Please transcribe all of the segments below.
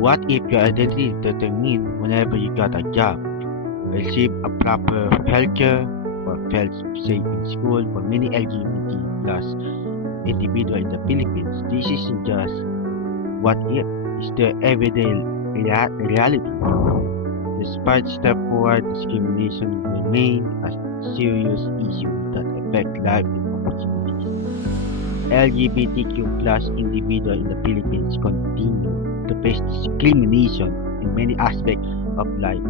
What if your identity determined whenever you got a job, receive a proper healthcare, or felt safe in school? For many LGBT plus individuals in the Philippines, this isn't just what if, it's the everyday reality. Despite step forward, discrimination remains a serious issue that affects life and opportunities. LGBTQ plus individuals in the Philippines continue to face discrimination in many aspects of life.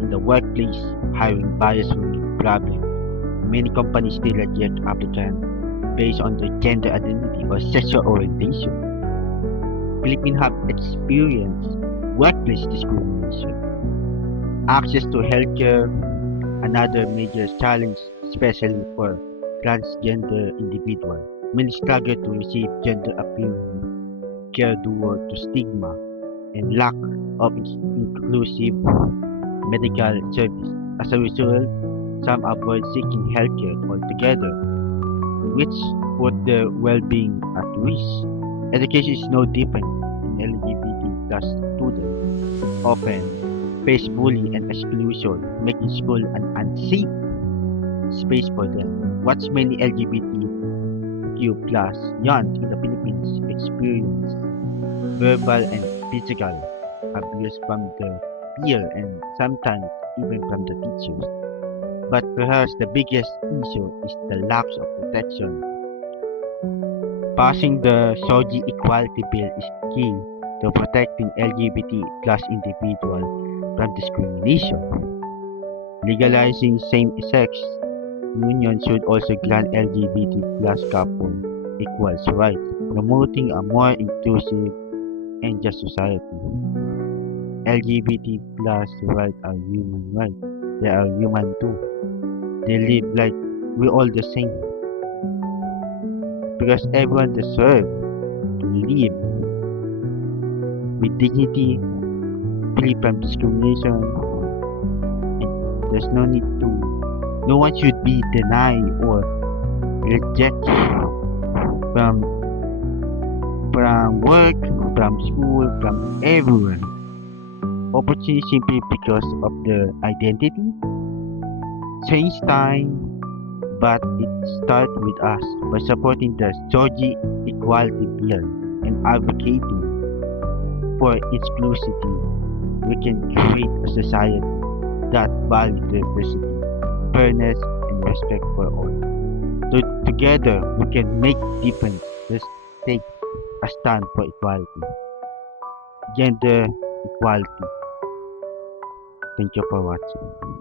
In the workplace, hiring bias remains a problem. Many companies still reject applicants based on their gender identity or sexual orientation. Philippines have experienced workplace discrimination. Access to healthcare, another major challenge, especially for transgender individuals. Many struggle to receive gender affirming care due to stigma and lack of inclusive medical service. As a result, some avoid seeking healthcare altogether, which put their well-being at risk. Education is no different in LGBT plus students often face bullying and exclusion, making school an unsafe space for them. What's many LGBTQ plus young in the Philippines experience verbal and physical abuse from the peer and sometimes even from the teachers. But perhaps the biggest issue is the lack of protection. Passing the SOGI Equality Bill is key to protecting LGBT plus individuals from discrimination. Legalizing same-sex union should also grant LGBT plus couple equal rights, promoting a more inclusive and just society. LGBT plus rights are human rights. They are human too. They live like we all the same. Because everyone deserves to live with dignity, free from discrimination, and there's no need to. No one should be denied or rejected from work, from school, from everywhere. Opportunity simply because of their identity. Change time, but it starts with us by supporting the SOGI Equality Bill and advocating for inclusivity. We can create a society that values diversity, fairness, and respect for all. Together, we can make difference. Let's take a stand for equality, gender equality. Thank you for watching.